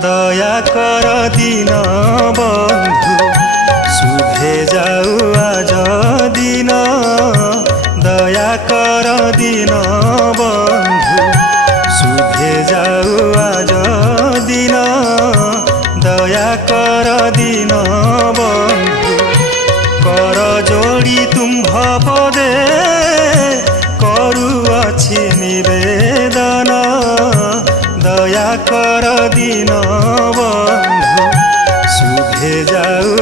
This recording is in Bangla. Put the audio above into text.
দয়া কর দিন বন্ধু শুভে যাও আজ দিন দয়া কর দিন বন্ধু শুভে যাও আজ দিন দয়া কর দিন বন্ধু কর যোড়ি তুম্ভ পদে করুଅছি নিবেদন দয়া কর দিন বন্ধু শুভে যাও